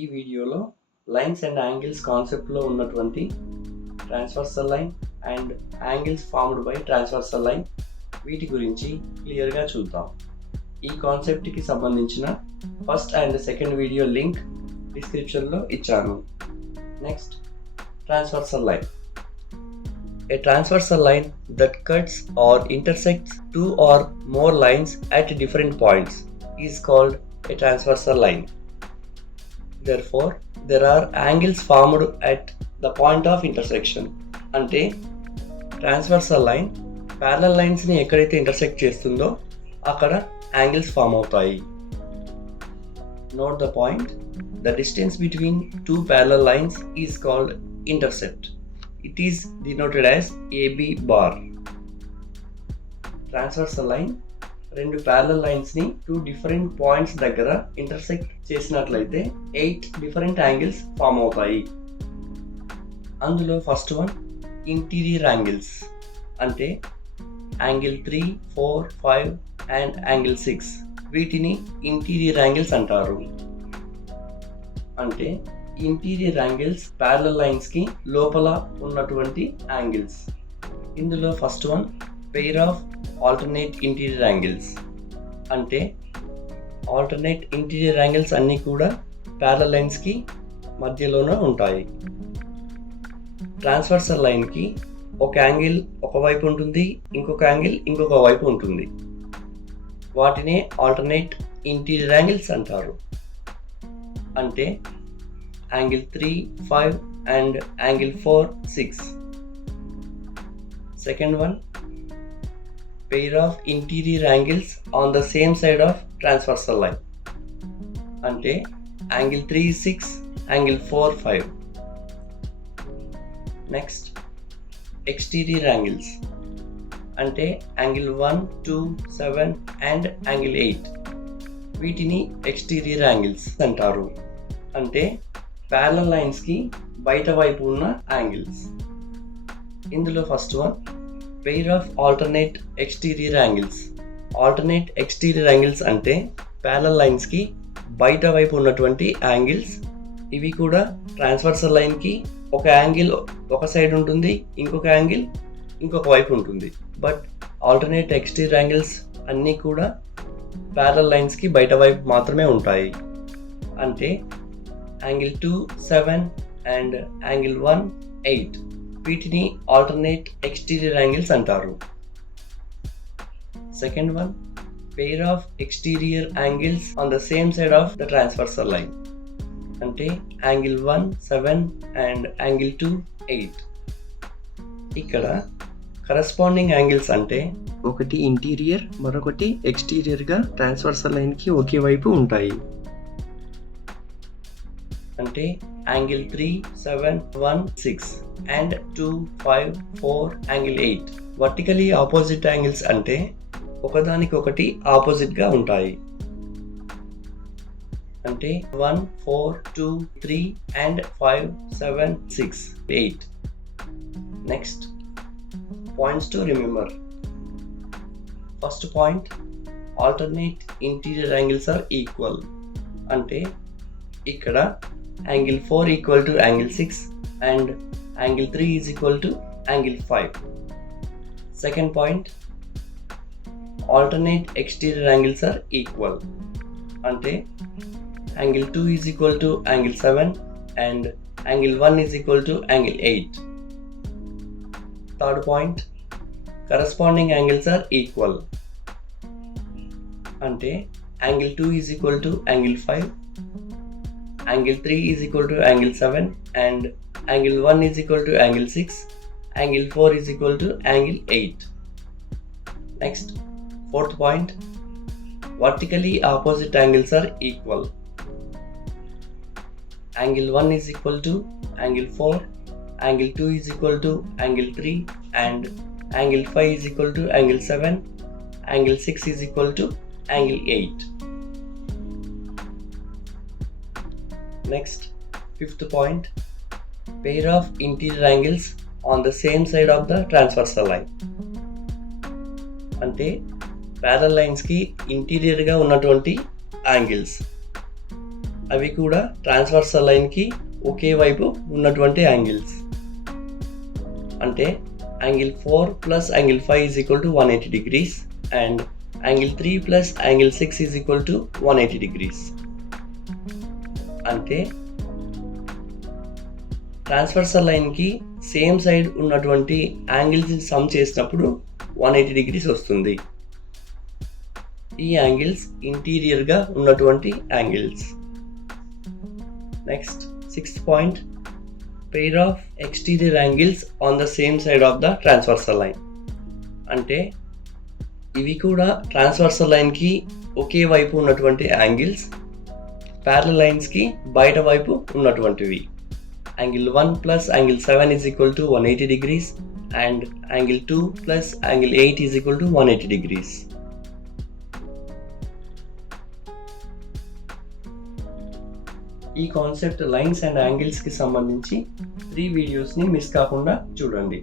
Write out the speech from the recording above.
ఈ వీడియోలో lines and angles కాన్సెప్ట్లో ఉన్నటువంటి transversal line and angles formed by transversal line వీటి గురించి క్లియర్గా చూద్దాం. ఈ కాన్సెప్ట్కి సంబంధించిన first and second video link డిస్క్రిప్షన్లో ఇచ్చాను. Next, transversal line. A transversal line that cuts or intersects two or more lines at different points is called a transversal line. Therefore, there are angles formed at the point of intersection. అంటే transversal line parallel లైన్స్ని ఎక్కడైతే intersect చేస్తుందో అక్కడ angles form అవుతాయి. Note the point. The distance between two parallel lines is called intercept. It is denoted as AB bar. Transversal line రెండు parallel లైన్స్ని two different points దగ్గర intersect చేసినట్లయితే 8 different angles form అవుతాయి. అందులో first one interior angles. అంటే angle 3, 4, 5 and angle 6 వీటిని interior angles అంటారు. అంటే interior angles parallel లైన్స్కి లోపల ఉన్నటువంటి యాంగిల్స్. ఇందులో first one pair of alternate interior angles. అంటే ఆల్టర్నేట్ ఇంటీరియర్ యాంగిల్స్ అన్నీ కూడా ప్యారలల్ లైన్స్కి మధ్యలోనే ఉంటాయి. ట్రాన్స్వర్సల్ లైన్కి ఒక యాంగిల్ ఒకవైపు ఉంటుంది, ఇంకొక యాంగిల్ ఇంకొక వైపు ఉంటుంది. వాటినే ఆల్టర్నేట్ ఇంటీరియర్ యాంగిల్స్ అంటారు. అంటే angle 3, 5 and angle 4, 6. Second one pair of interior angles on the same side of transversal line. అంటే angle 3, 6, angle 4, 5. Next, exterior angles. అంటే యాంగిల్ 1, 2, 7 అండ్ యాంగిల్ 8. వీటిని ఎక్స్టీరియర్ యాంగిల్స్ అంటారు. అంటే ప్యారలల్ లైన్స్కి బయట వైపు ఉన్న యాంగిల్స్. ఇందులో first one pair of alternate exterior angles. Alternate exterior angles అంటే ప్యారలల్ లైన్స్కి బయట వైపు ఉన్నటువంటి యాంగిల్స్. ఇవి కూడా ట్రాన్స్వర్సల్ లైన్కి ఒక యాంగిల్ ఒక సైడ్ ఉంటుంది, ఇంకొక యాంగిల్ ఇంకొక వైపు ఉంటుంది. బట్ ఆల్టర్నేట్ ఎక్స్టీరియర్ యాంగిల్స్ అన్నీ కూడా ప్యారలల్ లైన్స్కి బయట వైపు మాత్రమే ఉంటాయి. అంటే యాంగిల్ 2, 7 అండ్ యాంగిల్ 1, 8. వీటిని ఆల్టర్నేట్ ఎక్స్టీరియర్ యాంగిల్స్ అంటారు. Second one pair of exterior angles on the same side of the transversal line. అంటే యాంగిల్ 1, 7 అండ్ యాంగిల్ 2, 8. ఇక్కడ కరస్పాండింగ్ యాంగిల్స్ అంటే ఒకటి ఇంటీరియర్ మరొకటి ఎక్స్టీరియర్గా ట్రాన్స్వర్సల్ లైన్కి ఒకే వైపు ఉంటాయి. అంటే angle 3, 7, 1, 6 and 2, 5, 4 angle 8. Vertically opposite angles అంటే ఒకదానికొకటి ఆపోజిట్గా ఉంటాయి. అంటే 1, 4, 2, 3 and 5, 7, 6, 8. Next, points to remember. First point, alternate interior angles are equal. అంటే ఇక్కడ angle 4 equal to angle 6 and angle 3 is equal to angle 5. Second point, alternate exterior angles are equal. అంటే angle 2 is equal to angle 7 and angle 1 is equal to angle 8. Third point, corresponding angles are equal. అంటే angle 2 is equal to angle 5, angle 3 is equal to angle 7 and angle 1 is equal to angle 6, angle 4 is equal to angle 8. Next, fourth point, vertically opposite angles are equal. Angle 1 is equal to angle 4, angle 2 is equal to angle 3 and angle 5 is equal to angle 7, angle 6 is equal to angle 8. Next, fifth point, pair of interior angles on the same side of the transversal line. అంటే parallel లైన్స్కి ఇంటీరియర్గా ఉన్నటువంటి angles. అవి కూడా transversal లైన్కి ఒకే వైపు ఉన్నటువంటి angles. అంటే angle 4 plus angle 5 is equal to 180 degrees and angle 3 plus angle 6 is equal to 180 degrees. అంటే transversal లైన్కి సేమ్ సైడ్ ఉన్నటువంటి యాంగిల్స్ని సమ్ చేసినప్పుడు 180 డిగ్రీస్ వస్తుంది. ఈ యాంగిల్స్ ఇంటీరియర్గా ఉన్నటువంటి angles. Next 6th point, pair of exterior angles on the same side of the transversal line. అంటే ఇవి కూడా ట్రాన్స్వర్సల్ లైన్కి ఒకే వైపు ఉన్నటువంటి యాంగిల్స్, ప్యారలల్ లైన్స్కి బయట వైపు ఉన్నటువంటివి. Angle 1 plus angle 7 is equal to 180 degrees and angle 2 plus angle 8 is equal to 180 degrees. ఈ కాన్సెప్ట్ లైన్స్ అండ్ యాంగిల్స్కి సంబంధించి 3 వీడియోస్ని మిస్ కాకుండా చూడండి.